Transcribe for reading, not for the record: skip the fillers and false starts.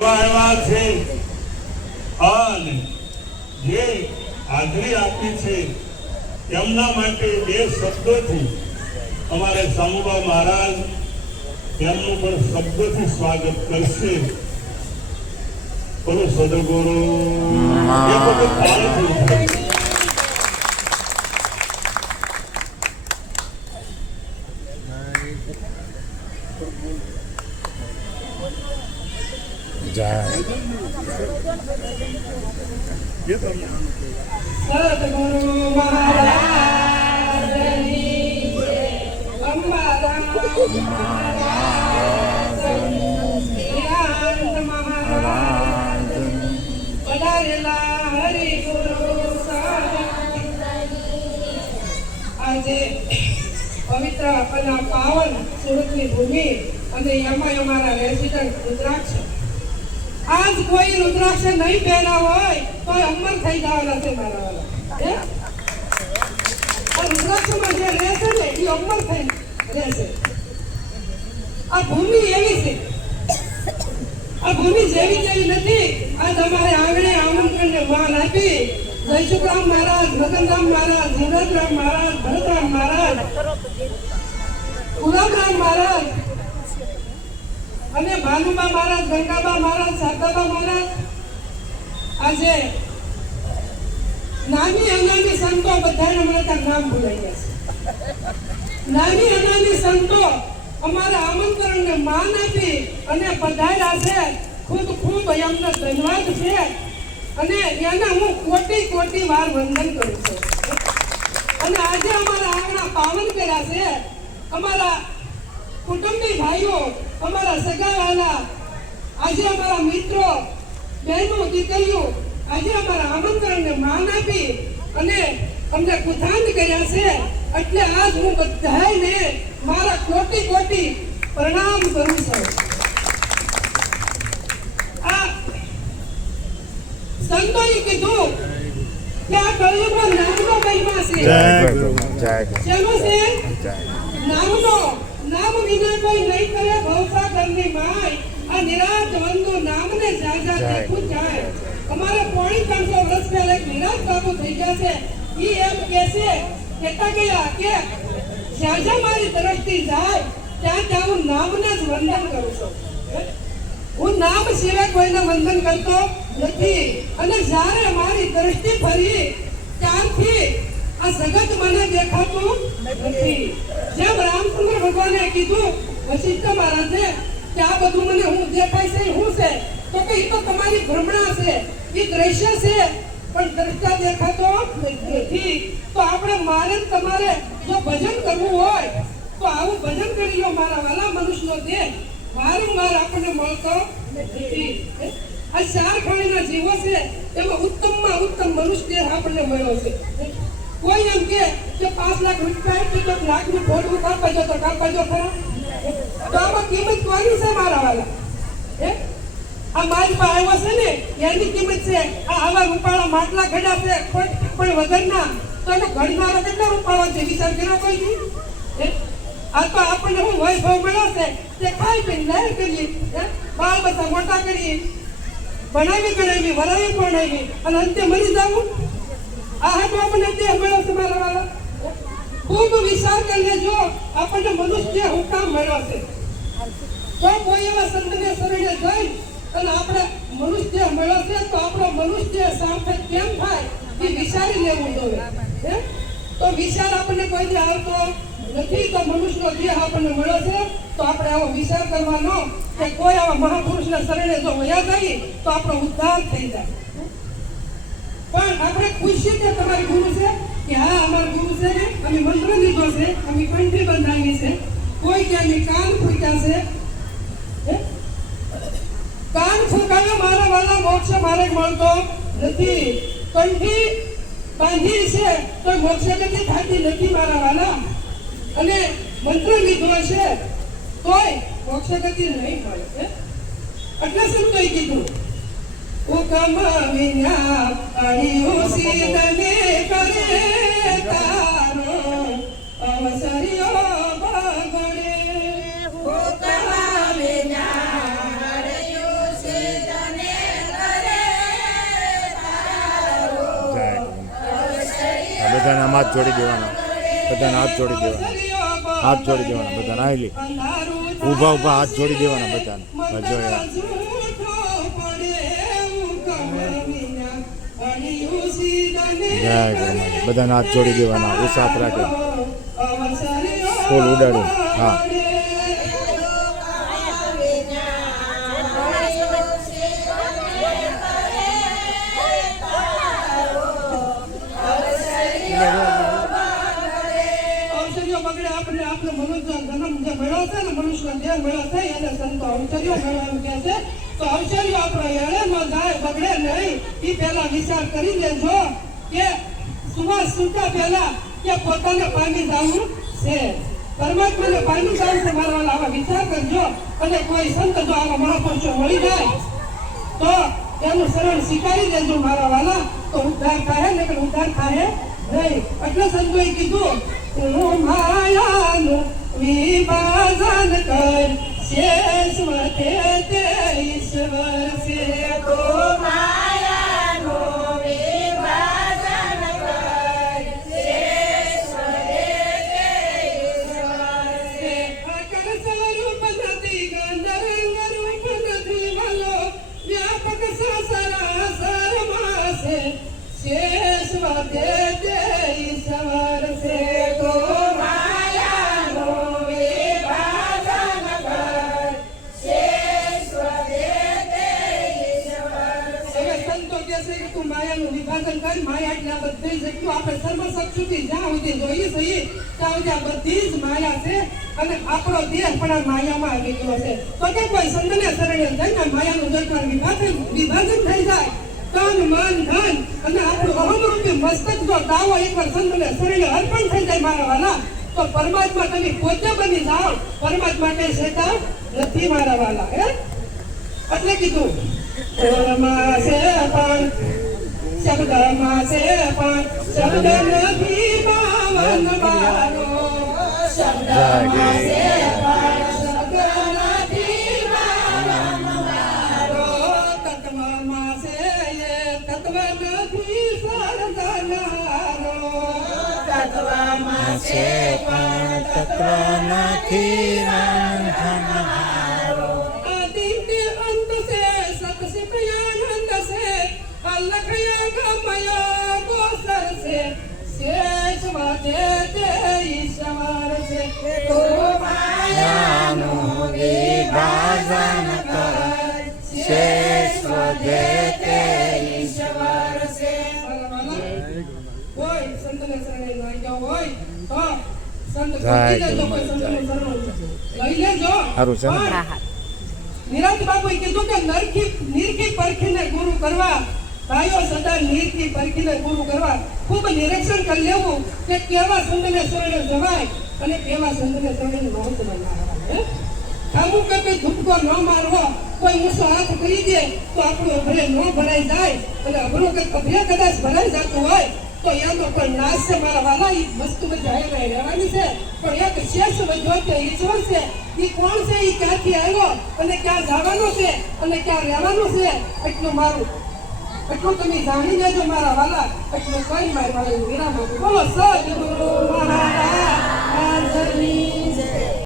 આવ્યા છે અને જે હાજરી આપી છે તેમના માટે બે શબ્દોથી અમારે સામુબા મહારાજ તેમનું પણ શબ્દથી સ્વાગત કરશે. બોલો સદગુરુ એ બધું પાણી સદગુરુ મહારાજની જય. અંબારામ મહારાજની પધારેલા હરિગુરુ આજે પવિત્ર અને પાવન સુરતની ભૂમિ અને એમાં અમારા રેસિડન્ટ રુદ્રાક્ષ. આજ કોઈ રુદ્રાક્ષ નહીં પહેરા હોય તો અમર થઈ જવાના છે મારા વાળા. રુદ્રાક્ષમાં જે રહેશે ને એ અમર થઈ રહેશે. આ ભૂમિ એવી છે, આ ભૂમિ જેવી જેવી નથી. આજ અમારે આંગણે આમંત્રણને માન આપી જયશુરામ મહારાજ, મદનરામ મહારાજ, જીવરામ મહારાજ, ભરતરામ મહારાજ, ગુલાબરામ મહારાજ અને ભાનુબા મહારાજ, ગંગાબા મહારાજ, શારદાબા મહારાજ, આજે નાની અનાની સંતો બધાને મળતા નામ ભૂલાઈ ગયા છે. નાની અનાની સંતો અમારા આમંત્રણને માન આપી અને પધાર્યા છે. ખૂબ ખૂબ એમનો ધન્યવાદ છે અને એને હું કોટી કોટી વાર વંદન કરું છું. અને આજે અમારા આંગણા પાવન કર્યા છે. અમારા કુટુંબી ભાઈઓ, અમારા સગાવાલા, આજે અમારા મિત્રો, બહેનો, દીકરીઓ આજે અમારા આમંત્રણને માન આપી અને અમને કુથાંત કર્યા છે. એટલે આજ હું બધાને મારા કોટી કોટી પ્રણામ કરું છું. આ સંતોએ કીધું કે આ કળિયુગમાં નામનો મહિમા છે. શેનો છે? નામનો. નામ વિના કોઈ નહીં કરે ભવસાગરની માય. આ નિરાજ વંદો નામને જાજા દેખું જાય. અમારે પોણી 300 વર્ષ પહેલા એક નિરાજ બાબુ થઈ ગયા છે. ઈ એમ કે છે કહેતા ગયા કે જાજા મારી દ્રષ્ટિ જાય ત્યાં ત્યાં હું નામને જ વંદન કરું છું. હું નામ સિવાય કોઈને વંદન કરતો નથી. અને જ્યારે મારી દ્રષ્ટિ ફરી ત્યારથી આ જગત મને દેખાતું નથી. જેમ રામચંદ્ર ભગવાને કીધું વશિષ્ઠ મહારાજે કે આ બધું મને હું દેખાય છે શું છે, તો કે એ તો તમારી ભ્રમણા છે, એ દ્રશ્ય છે પણ દ્રષ્ટા દેખાતો નથી. તો આપણે મારે તમારે જો ભજન કરવું હોય તો આવું ભજન કરી લો. મારા વાલા મનુષ્યનો દેહ વારંવાર આપણને મળતો નથી. આ 4 ખાણીના જીવો છે એમાં ઉત્તમમાં ઉત્તમ મનુષ્ય દેહ આપણને મળ્યો છે. કોઈ એમ કે 5 લાખ રૂપિયા કે 1 લાખનું ફોડવું કાપાજો તો કાપાજો ખરા. તો આમાં કિંમત કોની છે મારા વાલા? આ મારી પાસે આવ્યો છે ને એની કિંમત છે. આ આવા રૂપાળા માટલા ઘડા છે પણ વગરના, તો એનો ઘડનારો કેટલા રૂપાળો છે વિચાર કર્યો કોઈ નહીં? આ તો આપણને હું વૈભવ મળ્યો છે તે ખાઈ પીને લહેર કરીએ, બાળ બધા મોટા કરીએ, ભણાવી ગણાવી, વરાવી ભણાવી અને અંતે મરી જવું. આ હાથો આપણને દેહ મળ્યો છે મારા વાલા. ખૂબ વિચાર કરીને જો આપણને મનુષ્ય હું કામ મળ્યો છે તો કોઈ એવા સંતને શરણે જઈ અને આપણે મનુષ્ય મળ્યો છે તો આપણો મનુષ્ય સાર્થક કેમ થાય એ વિચારી લેવું જોઈએ. તો વિચાર આપણને કોઈ દે આવતો નથી. તો મનુષ્યનો દેહ આપણને મળ્યો છે તો આપણે આવો વિચાર કરવાનો કે કોઈ આવા મહાપુરુષના શરણે જો વયા જઈએ તો આપણો ઉદ્ધાર થઈ જાય. પણ આપણે ખુશી કે તમારી ગુરુ છે કે હા અમારા ગુરુ છે ને અમે મંત્ર લીધો છે, અમે કંઠી બંધાવી છે, કોઈ કે અમે કાન ફૂટ્યા છે. કાન ફૂંકાયો મારા વાલા મોક્ષ મારે મળતો નથી. કંઠી બાંધી છે તો મોક્ષ ગતિ થતી નથી મારા વાલા. અને મંત્ર લીધો છે તોય મોક્ષ ગતિ નહીં મળે. એટલે શું કહી કીધું? હુકમ વિના અડિયો સીધને કરે તારો અવસર્યો બગડે. હુકમ વિના અડિયો સીધ બધાને આમ હાથ જોડી દેવાના, બધાને હાથ જોડી દેવાના, હાથ જોડી દેવાના બધાને. આયલી ઊભા ઊભા હાથ જોડી દેવાના બધાને. જો યાર જય ગરમાજી, બધાને હાથ જોડી દેવાના, ઉસાત રાખે, ફૂલ ઉડાડે. હા અવસરીઓ બગડે આપણે મનુષ્ય જન્મ જે મળ્યો છે ને, મનુષ્ય દેહ મળ્યો છે એને સંતો અવસરીઓ મળ્યો એમ કહે છે. તો અવસરીઓ આપણો એળે ન જાય, બગડે નહીં, એ પહેલા વિચાર કરી લેજો કે સુવાસ છૂટા પહેલા કે પોતાને પામી જવું છે, પરમાત્માને પામી જવું છે. મારા વાલા આવા વિચાર કરજો. અને કોઈ સંત જો આવા મહાપુરુષો મળી જાય તો એનું શરણ સ્વીકારી દેજો મારા વાલા, તો ઉદ્ધાર થાય ને, પણ ઉદ્ધાર થાય નહીં. એટલે સંતોએ કીધું તું માયાનું વિભાજન કર, શેષ વધે તે ઈશ્વર છે. તો માયાનું વિભાજન કર, શેષ વધે તે ઈશ્વર છે. અકળ સ્વરૂપ નથી, ગંધર્વ રૂપ નથી, ભલો વ્યાપક સસરાસરમાં છે, શેષ વધે તે ઈશ્વર છે. તો માયાનું વિભાજન કર, શેષ વધે તે ઈશ્વર છે. હવે સંતો કહે છે કે તું માયાનું વિભાજન કર. માયા એટલે આ બધી જેટલું આપણે સર્વશક્તિથી જ્યાં સુધી જોઈએ છીએ ત્યાં સુધી આ બધી જ માયા છે. અને આપણો દેહ પણ આ માયામાં આવી ગયો છે. તો કે કોઈ સંતને શરણે જઈને માયાનું જો વિભાજન થઈ જાય, તન મન ધન અને આપણું અહમરૂપી મસ્તક જો દાવો એકવાર સંતને શરણે અર્પણ થઈ જાય મારા વાલા, તો પરમાત્મા તમે પોતે બની જાઓ. પરમાત્મા કઈ શેતા નથી મારા વાલા. એટલે કીધું ઓરમાં છે પણ શબ્દમાં છે પણ શબ્દ નથી પાવન બારો, શબ્દમાં છે પણ શબ્દ નથી પાવન બારો, તત્વમાં છે એ તત્વ નથી સર્જનહારો, તત્વમાં છે પણ તત્વ નથી રંજનહારો. આદિત્ય અંત છે સત પ્રિયાનંદ છે, અલખયા ગમયા ગોસર છે, શેષ વધે તે ઈશ્વર છે. તો માયાનું વિભાજન કર, શેષ વધે તે ઈશ્વર છે. કોઈ સંતને શરણે લઈ જાઓ હોય તો સંત કોઈ લેજો, કોઈ સંતનું શરણ લઈ લેજો. સારું છે ને? નિરાંત બાપુએ કીધું કે નિરખી પરખીને ગુરુ કરવા, ભાઈઓ સદા નિરખી પરખીને ગુરુ કરવા. ખૂબ નિરીક્ષણ કરી લેવું કે કેવા સંતને શરણે જવાય અને કેવા સંતને શરણે મહત્વમાં ના આવે. અમુક કંઈ ધૂપકો ન મારવો, કોઈ ઊંચો હાથ કરી દે તો આપણું અભરે ન ભરાઈ જાય, અને અભરું કંઈક અભરે કદાચ ભરાઈ જતું હોય તો એનો પણ નાશ છે મારા વાલા. એ વસ્તુ બધી રહેવાની છે, પણ એક શેષ વધ્યો કે ઈશ્વર છે. એ કોણ છે, એ ક્યાંથી આવ્યો અને ક્યાં જવાનો છે અને ક્યાં રહેવાનું છે, એટલું મારું એટલું તમે જાણી લેજો મારા વાલા. એટલું કઈ મારી વાલા વિરામ આપું. બોલો સદગુરુ મહારાજ.